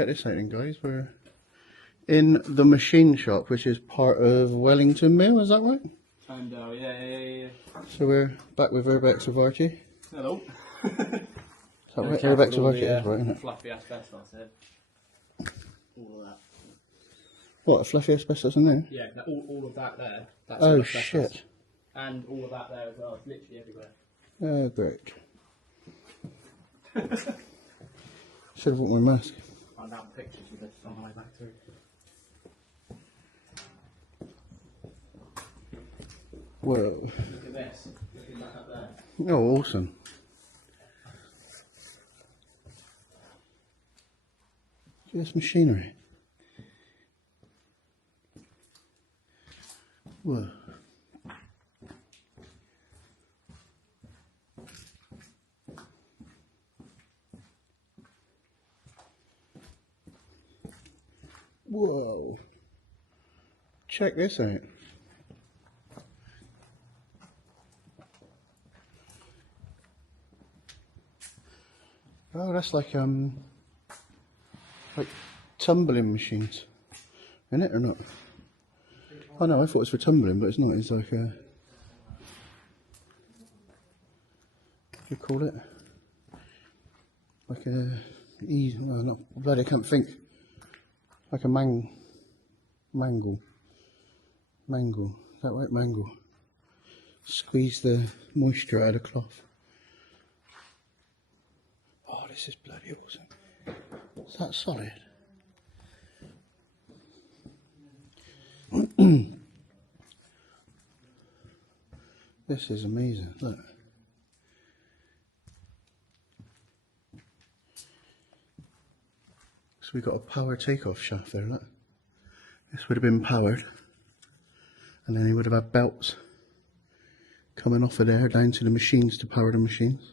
check this out then, guys. We're in the machine shop, which is part of Wellington Mill, is that right? Tonedale, yeah. So we're back with Urbex with Archie. Hello. Is that right? Urbex with Archie is right, isn't it? Fluffy asbestos here. All of that. What, a fluffy asbestos in there? Yeah, all of that there. That's Oh all asbestos. shit. And all of that there as well. It's literally everywhere. Oh, great. Should have brought my mask. Find out pictures of this on the way back too. Whoa. Look at this. Looking back up there. Oh, awesome. Look at this machinery. Whoa. Whoa. Check this out. Oh, that's like tumbling machines, isn't it, or not? Oh no, I thought it was for tumbling, but it's not. It's like a, what do you call it? Like a easy. Well, not bloody. I can't think. Like a mangle. Is that right? Mangle. Squeeze the moisture out of the cloth. Oh, this is bloody awesome. Is that solid? This is amazing. Look. So we got a power takeoff shaft there. Look. This would have been powered, and then he would have had belts coming off of there down to the machines to power the machines.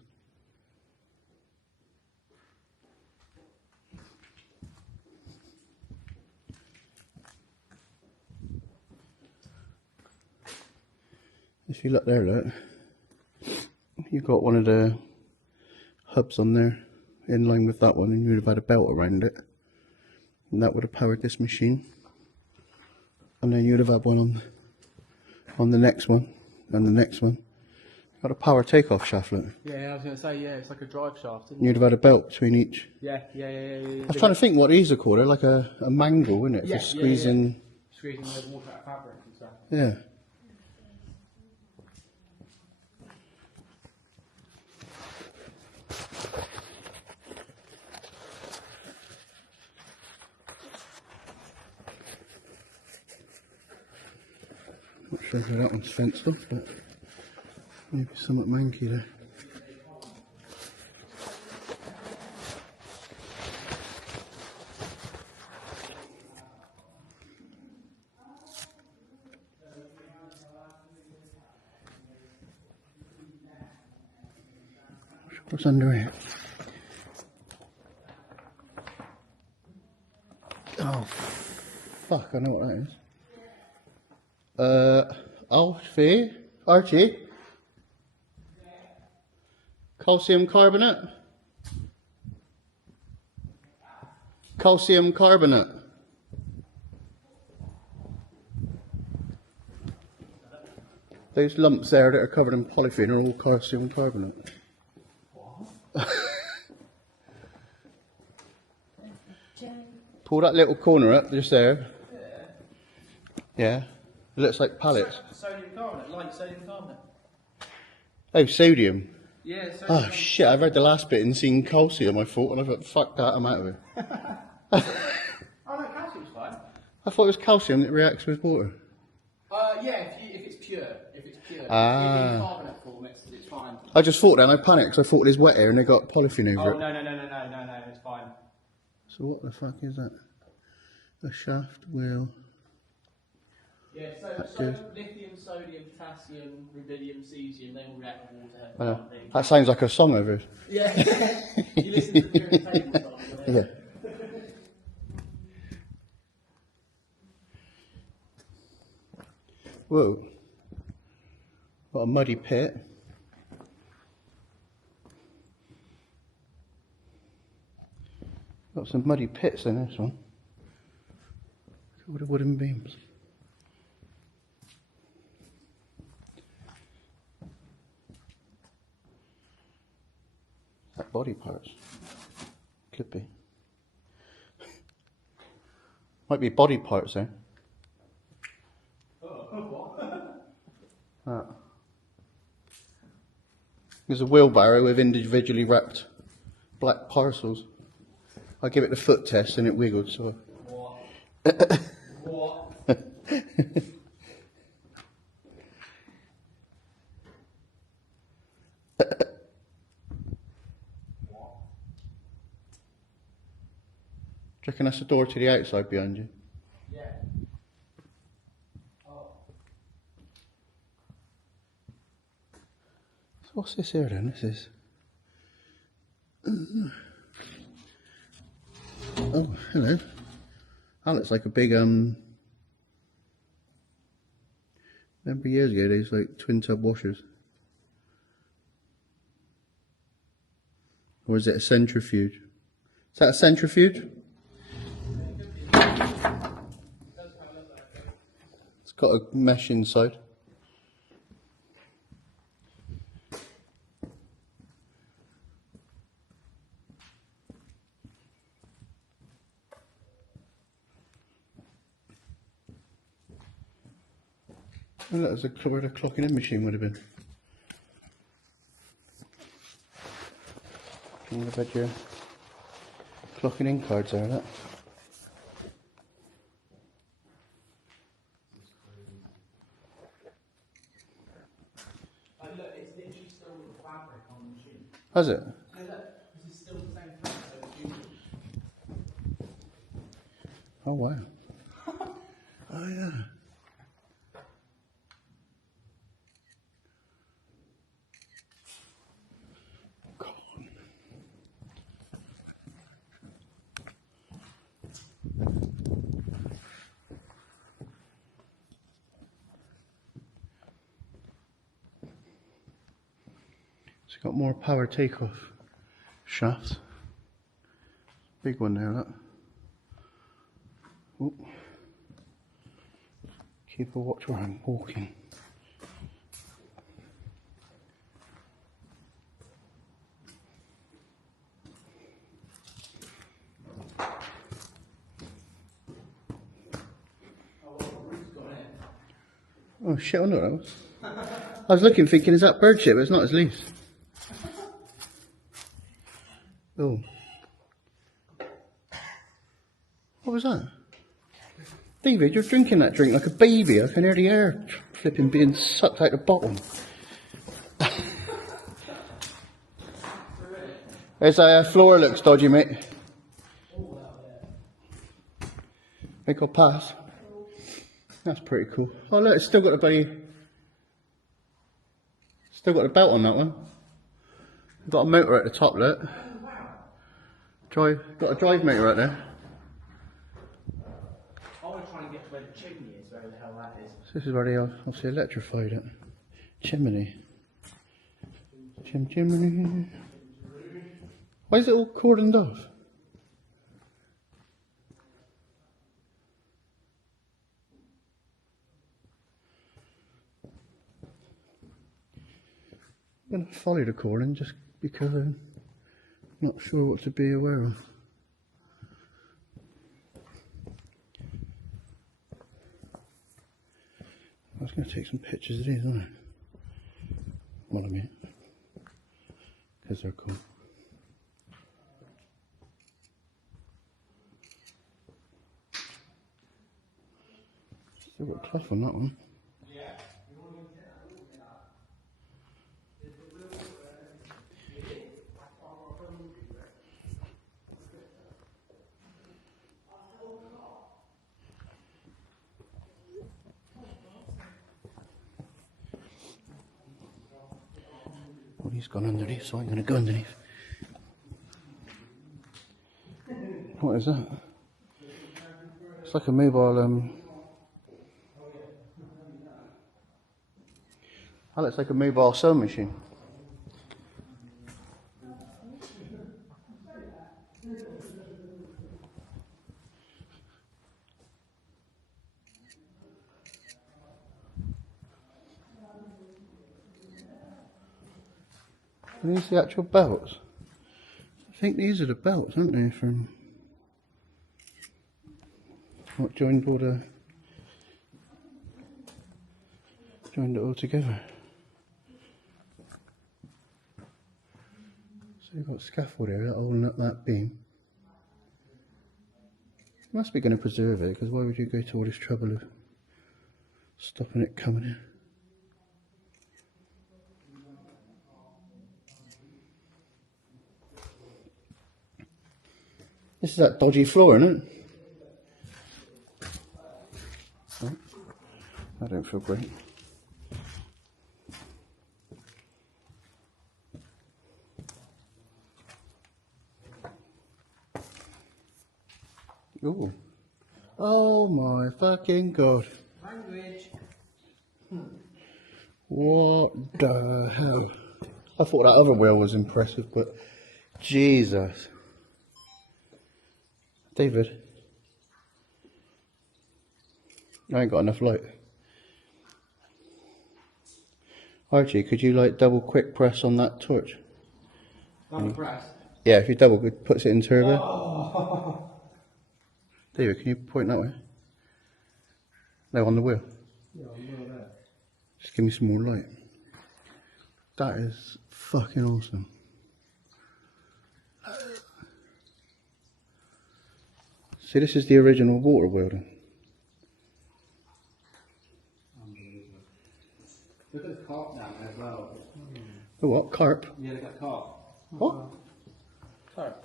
If you look there, look, you've got one of the hubs on there in line with that one, and you would have had a belt around it, and that would have powered this machine. And then you would have had one on the next one, and the next one. Got a power takeoff shaft, look. Yeah, I was going to say, yeah, it's like a drive shaft, isn't You'd have had a belt between each. Yeah. I was trying to think what these are called. They're like a mangle, isn't it? Yeah, for squeezing. Yeah. Squeezing the water out of fabric and stuff. Yeah. Not sure how that one's fenced off, but maybe somewhat manky there. What's under here? Oh, fuck, I know what that is. Archie? Calcium carbonate? Calcium carbonate. Those lumps there that are covered in polythene are all calcium carbonate. Pull that little corner up just there. Yeah. It looks like pallets. Sodium carbonate, light sodium carbonate. Oh, sodium. Yeah, sodium. Oh shit, I read the last bit and seen calcium, I thought, and I thought, fuck that, I'm out of it. Oh no, calcium's fine. I thought it was calcium that reacts with water. Yeah, if it's pure. Ah. In carbonate form, it's fine. I just thought then, I panicked, because I thought it was wet air and they got polythene over it. No, it's fine. So what the fuck is that? A shaft wheel. Yeah, so lithium, sodium, potassium, rubidium, cesium, they all react with water. That sounds like a song over it. Yeah. You listen to the periodic table song. Yeah. Whoa. Got a muddy pit. Got Got some muddy pits in this one. Look at all the wooden beams. That body parts. Could be. Might be body parts there. That. There's a wheelbarrow with individually wrapped black parcels. I give it the foot test and it wiggled, so. What? What? Do you reckon that's the door to the outside behind you? Yeah. Oh. So what's this here then? This is... Oh, hello. That looks like a big, remember years ago, these like twin tub washers? Or is it a centrifuge? Is that a centrifuge? It's got a mesh inside. And that was where the clocking in machine would have been. And I bet your clocking in cards are that. Oh, look, it's literally still the fabric on the machine. Has it? No, look, this is still the same fabric, so it's unique. Oh wow. Oh yeah. It's got more power takeoff shafts. Big one there, look. Oop. Keep a watch where I'm walking. Oh shit, I know that was. I was looking thinking, is that bird shit, but it's not, it's leaves. Oh. What was that? David, you're drinking that drink like a baby. I can hear the air flipping being sucked out the bottom. There's a floor looks dodgy, mate. Think I'll pass. That's pretty cool. Oh look, it's still got the belt on that one. Got a motor at the top, look. Got a drive motor right there. I want to try and get to where the chimney is, wherever the hell that is. So this is where they obviously electrified it. Chimney. Chimney. Why is it all cordoned off? I'm going to follow the cordon just because I'm not sure what to be aware of. I was going to take some pictures of these, wasn't I? What I mean, because they're cool. Still got a cloth on that one. Well, he's gone underneath, so I'm going to go underneath. What is that? It's like a mobile, that looks like a mobile sewing machine. Are these the actual belts? I think these are the belts, aren't they? From what joined it all together. So you've got scaffold here holding up that beam. You must be going to preserve it, because why would you go to all this trouble of stopping it coming in? This is that dodgy floor, isn't it? Oh, I don't feel great. Ooh. Oh my fucking god. Language. What the hell? I thought that other wheel was impressive, but Jesus. David, I ain't got enough light. Archie, could you like double quick press on that torch? Double press? Yeah, if you double, it puts it in turbo. Oh. David, can you point that way? No, on the wheel. Yeah, on the wheel there. Just give me some more light. That is fucking awesome. See, this is the original water wheel then. Look at the carp down there as well. The what? Carp? Yeah, look at the carp. What? Carp.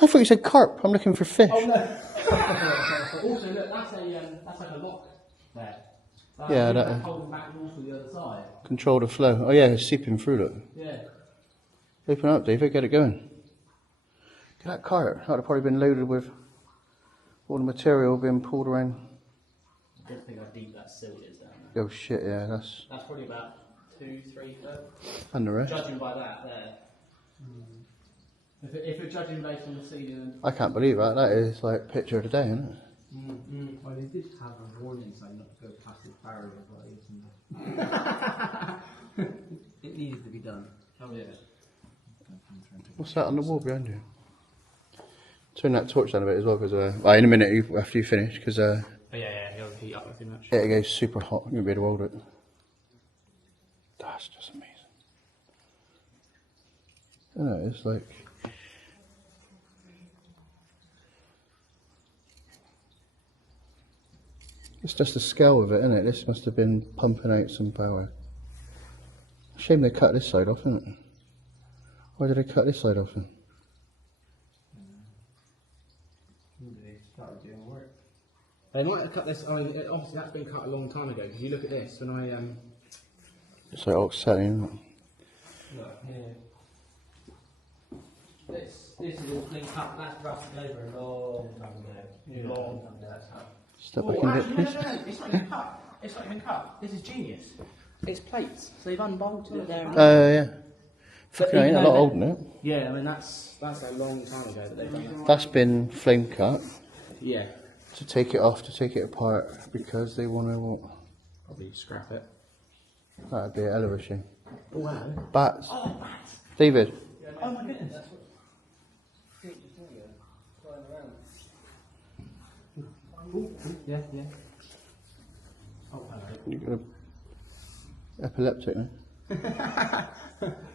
I thought you said carp. I'm looking for fish. Oh no. Also, look, that's like a lock there. Yeah, that is. Holding back the water to the other side. Control the flow. Oh yeah, it's seeping through, look. Yeah. Open up, David, get it going. Get that cart. That would have probably been loaded with all the material being pulled around. I don't think how deep that silt is down there. Oh shit, yeah, that's probably about 2-3 foot. and the rest. Judging by that there. If we're judging based on the ceiling, then I can't believe that. That is like picture of the day, isn't it? Well, they did have a warning sign not to go past this barrier, but it needed to be done. oh yeah. What's that on the wall behind you? Turn that torch down a bit as well, because in a minute after you finish, because Oh yeah, he'll heat up too much. it goes super hot. You'll be able to hold it. That's just amazing. Isn't it? It's like. It's just the scale of it, isn't it? This must have been pumping out some power. Shame they cut this side off, isn't it? Why did they cut this side off then? They started doing work. They might have cut this. I mean, obviously that's been cut a long time ago. Because you look at this, and I It's like offsetting, isn't it? look here. This is all clean cut. That's rusted over a long time ago. Yeah. Long time ago. That's cut. Step Oh, back in a actually, bit, no, please. it's not even cut. It's not even cut. This is genius. It's plates. So they've unbolted it there. Yeah. Fucking ain't a lot old, isn't it? Yeah, I mean that's a long time ago that they've done that. That's been flame cut Yeah. to take it off, to take it apart, because they want to what? Probably scrap it. That'd be a hell of a shame. Oh wow. Bats. Oh, bats. David. Oh my goodness. Yeah. Oh, hello. You've got a epileptic now.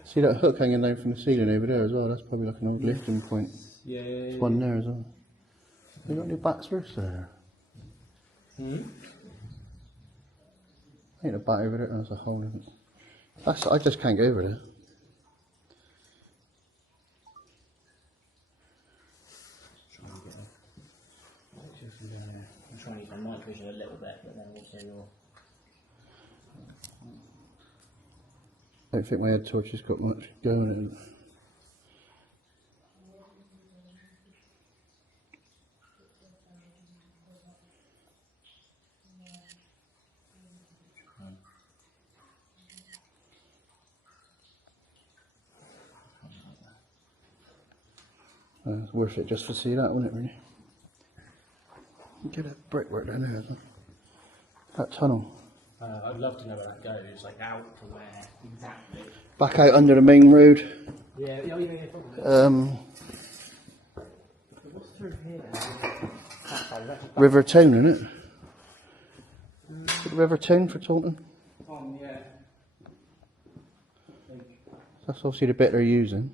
See that hook hanging down from the ceiling over there as well? That's probably like an old lifting point. Yeah. There's one there as well. They got any bats roofs there? Ain't a bat over there. There's a hole in it. I just can't go over there. I'm trying to use my night vision a little bit, but then also your. I don't think my head torch has got much going in it. It's worth it just to see that, wouldn't it, really? Get a brickwork down there as well. That tunnel. I'd love to know where that goes, like out to where exactly. Back out under the main road. Yeah, probably. What's through here? River Tone, isn't it? Is it River Tone for Taunton? Yeah. That's obviously the bit they're using.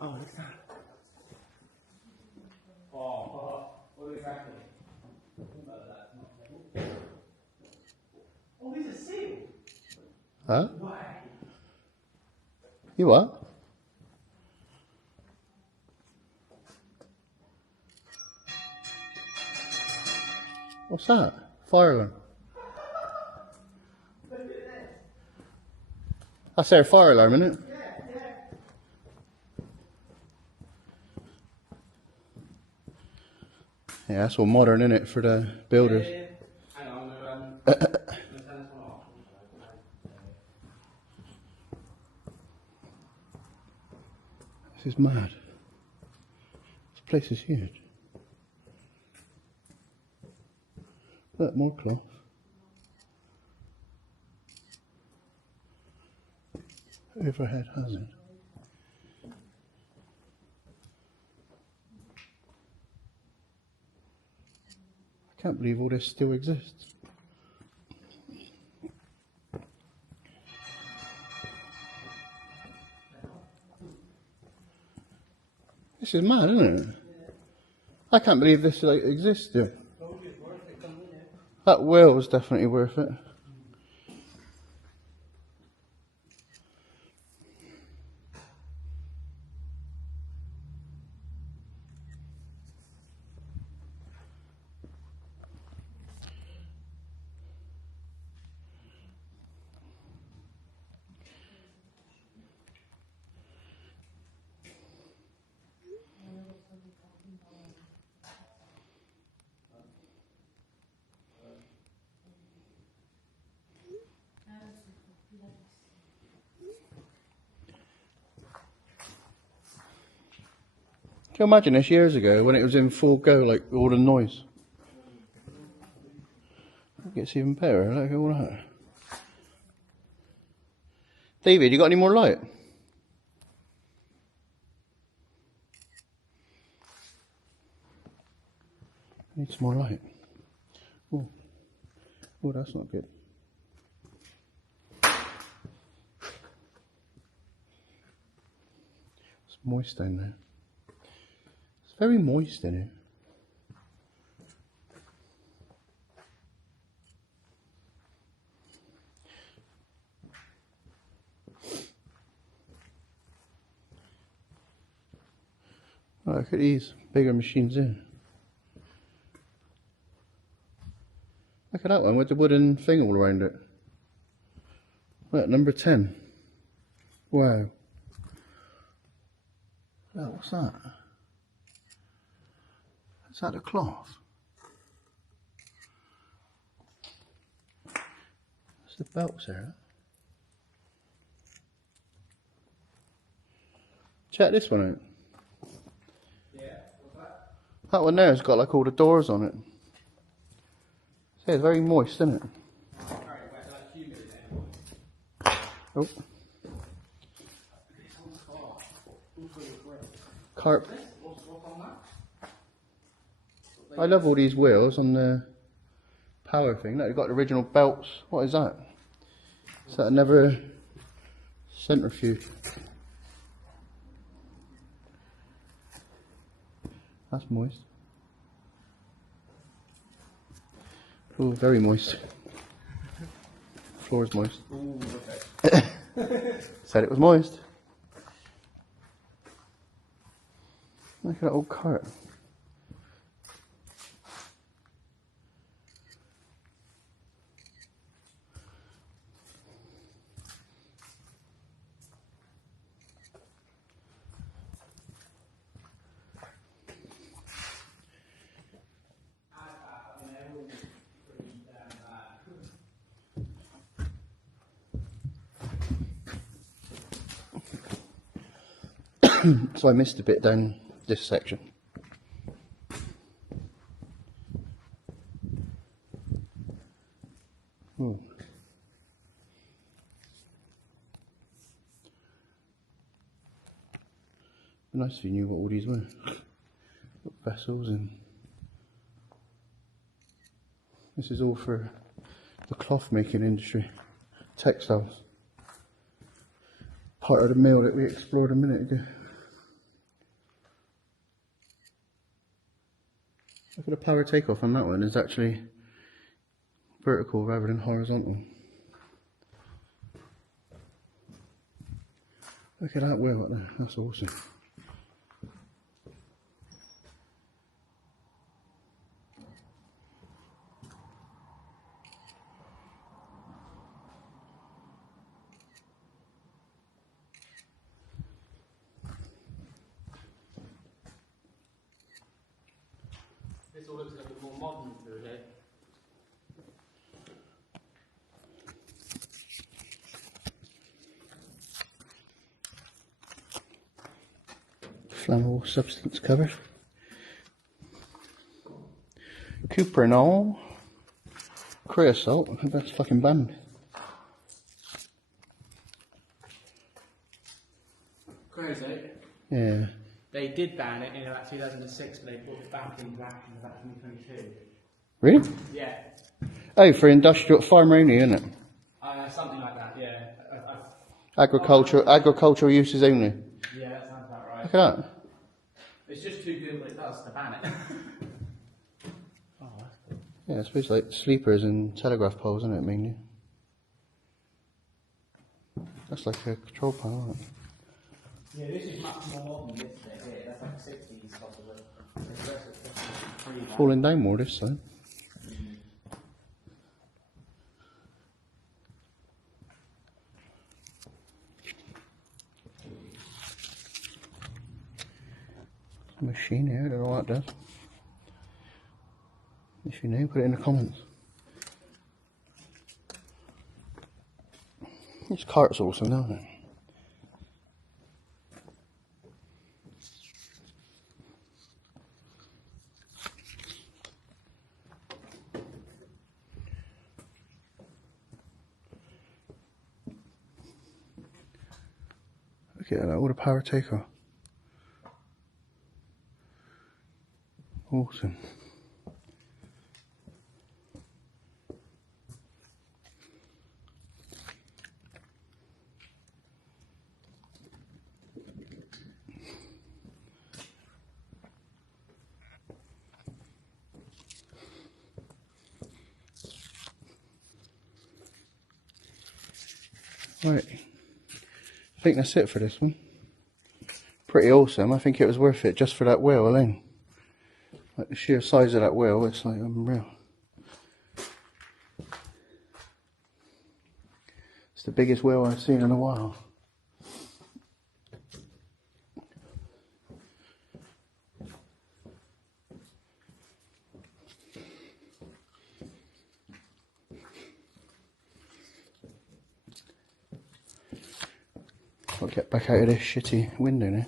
Oh, look at that. Oh, what exactly? Oh, these are sealed. Huh? Why? You what? What's that? Fire alarm. That's their fire alarm, isn't it? Yeah, that's all modern, isn't it, for the builders? Hang on, let's turn this one off. This is mad. This place is huge. Look, more cloth. Overhead hazard. I can't believe all this still exists. This is mad, isn't it? I can't believe this exists still. That wheel was definitely worth it. Can you imagine this years ago when it was in full go, like all the noise? It gets even better, like all that. David, you got any more light? I need some more light. Oh, that's not good. It's moist down there. It's very moist in here. Oh, look at these bigger machines in. Look at that one with the wooden thing all around it. Look, number 10. Wow. Oh, what's that? Is that a cloth? That's the belts there. Check this one out. Yeah, what's that? That one there has got like all the doors on it. See, it's very moist, isn't it? Very wet, like humid anyway. Oh. Carp. What's on that? I love all these wheels on the power thing. Look, you've got the original belts. What is that? Is that another centrifuge? That's moist. Oh, very moist. Floor is moist. Ooh, okay. Said it was moist. Look at that old cart. So I missed a bit down this section. Oh. Nice if you knew what all these were. Vessels, and this is all for the cloth making industry, textiles. Part of the mill that we explored a minute ago. Look at the power takeoff on that one, is actually vertical rather than horizontal. Look at that wheel up there, that's awesome. This all looks like a more modern through here. Flammable substance cover. Cuprinol. Creosote, that's fucking banned. Creosote? Yeah. They did ban it in about 2006, but they brought it back into action in about 2022. Really? Yeah. Oh, for industrial, farm only, isn't it? Something like that, yeah. Agricultural uses only. Yeah, that sounds about right. Look at that. It's just too good what it does to ban it. Oh. Yeah, I suppose like sleepers and telegraph poles, isn't it, mainly? That's like a control panel, isn't it? Yeah, this is much more modern, this bit here. That's like 60s possibly. Falling down more this side. Machine here, I don't know what it does. If you know, put it in the comments. This cart's awesome, isn't it? Look at that, what a power takeoff. Awesome. Right, I think that's it for this one. Pretty awesome. I think it was worth it just for that wheel alone. Like the sheer size of that wheel, it's like unreal. It's the biggest wheel I've seen in a while. I'll get back out of this shitty window now.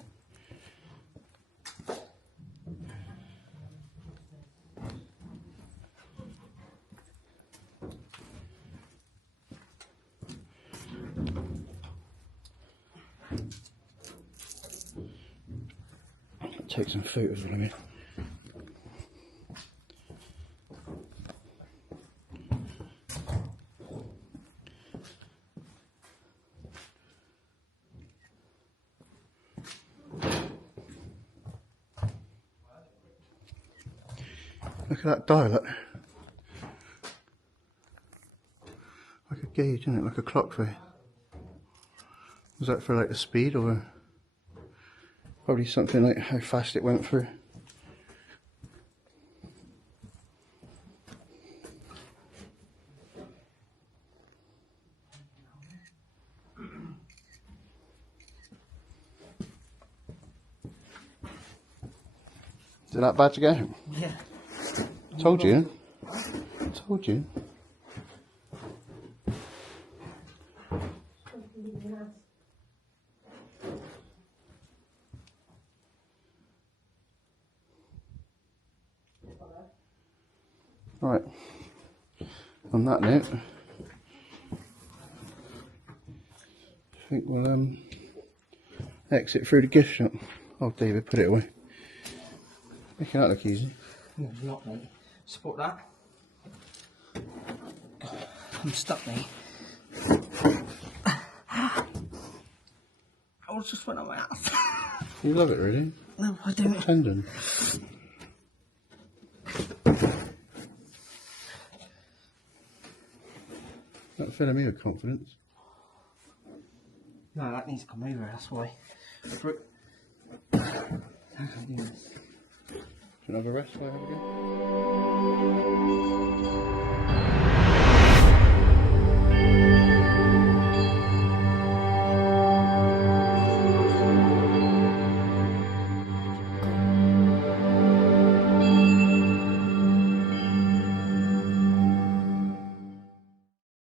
Take some photos of me. Look at that dial, look. Like a gauge, isn't it? Like a clock face. Was that for like the speed or probably something like how fast it went through? Is it that bad to go? Yeah. Told you. Told you. Right. On that note, think we'll exit through the gift shop. Oh, David, put it away. Making that look easy. No, it's not, mate. Support that. God, I'm stuck, mate. I just went on my ass. You love it, really? No, I don't. Tendon. Not filling me with confidence. No, that needs to come over, that's why. I can do this. Do you want to have a rest while I have a go?